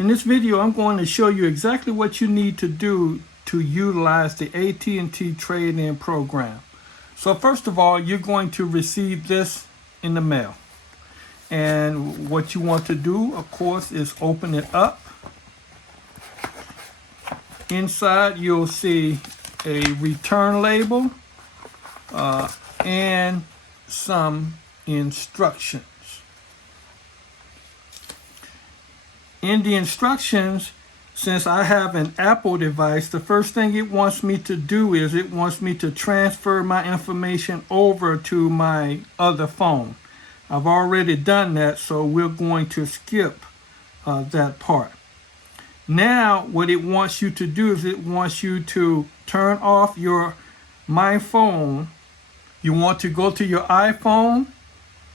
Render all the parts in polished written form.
In this video, I'm going to show you exactly what you need to do to utilize the AT&T trade-in program. So first of all, you're going to receive this in the mail. And what you want to do, of course, is open it up. Inside, you'll see a return label and some instructions. In the instructions, since I have an Apple device, the first thing it wants me to do is it wants me to transfer my information over to my other phone. I've already done that, so we're going to skip that part. Now, what it wants you to do is it wants you to turn off your My Phone. You want to go to your iPhone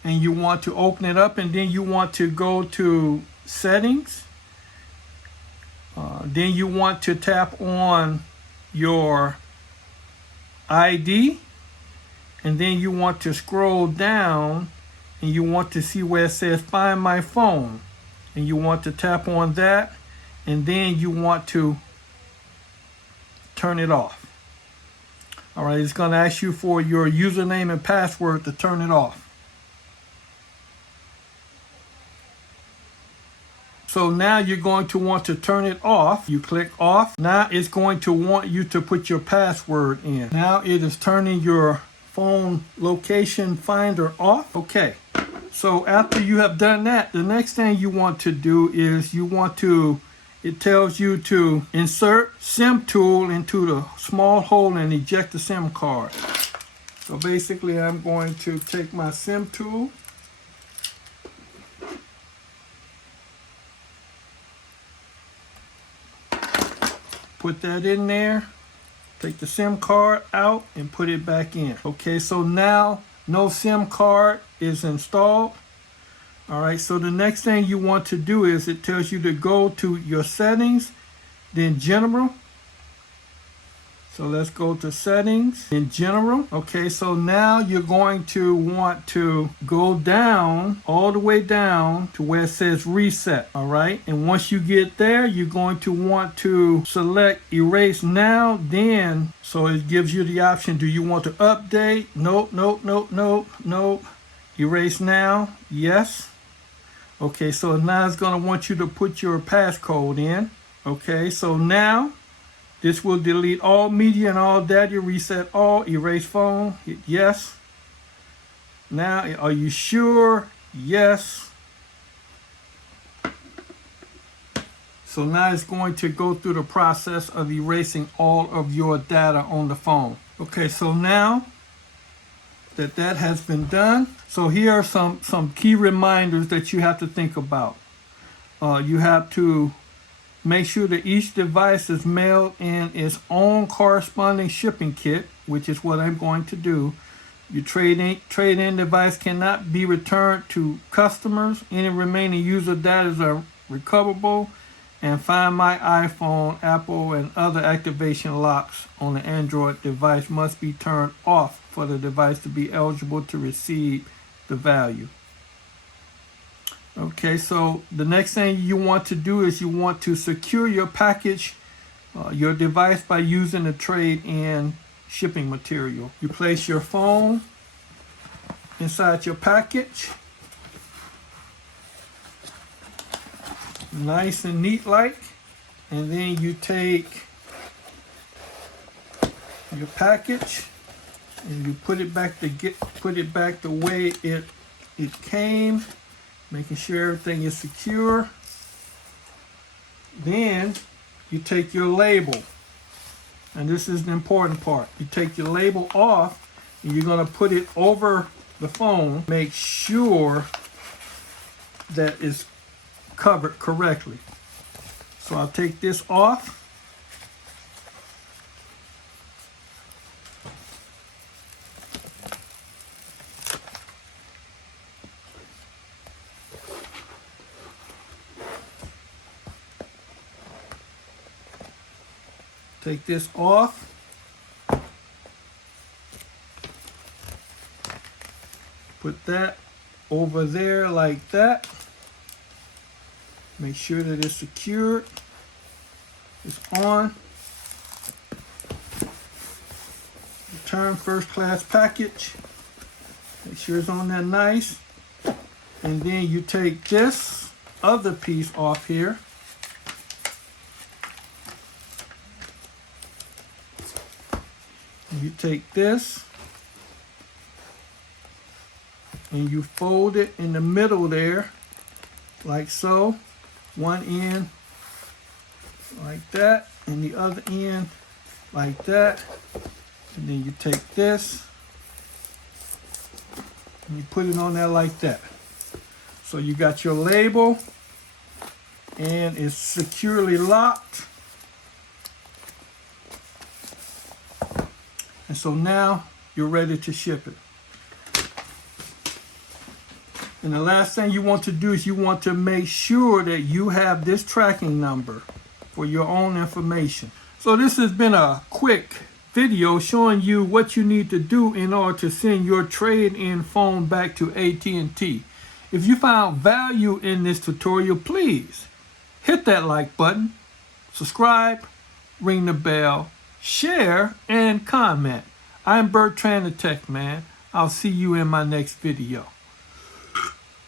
and you want to open it up, and then you want to go to Settings. Then you want to tap on your ID, and then you want to scroll down and you want to see where it says Find My Phone, and you want to tap on that, and then you want to turn it off. All right, it's going to ask you for your username and password to turn it off. So now you're going to want to turn it off. You click off. Now it's going to want you to put your password in. Now it is turning your phone location finder off. Okay, so after you have done that, the next thing you want to do is it tells you to insert SIM tool into the small hole and eject the SIM card. So basically I'm going to take my SIM tool, put that in there, take the SIM card out and put it back in. Okay, so now no SIM card is installed. All right, so the next thing you want to do is it tells you to go to your settings, then general. So let's go to settings, then general. Okay, so now you're going to want to go down, all the way down to where it says reset. All right, and once you get there, you're going to want to select erase now, then, so it gives you the option, do you want to update? Nope, nope, nope, nope, nope. Erase now, yes. Okay, so now it's going to want you to put your passcode in. Okay, so now this will delete all media and all data, reset all, erase phone, hit yes. Now, are you sure? Yes. So now it's going to go through the process of erasing all of your data on the phone. Okay, so now that has been done, so here are some key reminders that you have to think about. You have to make sure that each device is mailed in its own corresponding shipping kit, which is what I'm going to do. Your trade-in device cannot be returned to customers. Any remaining user data are recoverable. And Find My iPhone, Apple, and other activation locks on the Android device must be turned off for the device to be eligible to receive the value. Okay, so the next thing you want to do is you want to secure your package, your device, by using the trade-in shipping material. You place your phone inside your package, nice and neat like, and then you take your package and you put it back the way it came, making sure everything is secure. Then you take your label, and this is the important part. You take your label off and you're going to put it over the phone. Make sure that it's covered correctly. So I'll take this off. Take this off. Put that over there like that. Make sure that it's secured. It's on. Return first class package. Make sure it's on there nice. And then you take this other piece off here. And you take this and you fold it in the middle there, like so. One end like that, and the other end like that. And then you take this and you put it on there like that. So you got your label and it's securely locked. And so now you're ready to ship it. And the last thing you want to do is you want to make sure that you have this tracking number for your own information. So this has been a quick video showing you what you need to do in order to send your trade-in phone back to AT&T. If you found value in this tutorial, please hit that like button, subscribe, ring the bell, share, and comment. I'm Bertrand the Tech Man. I'll see you in my next video.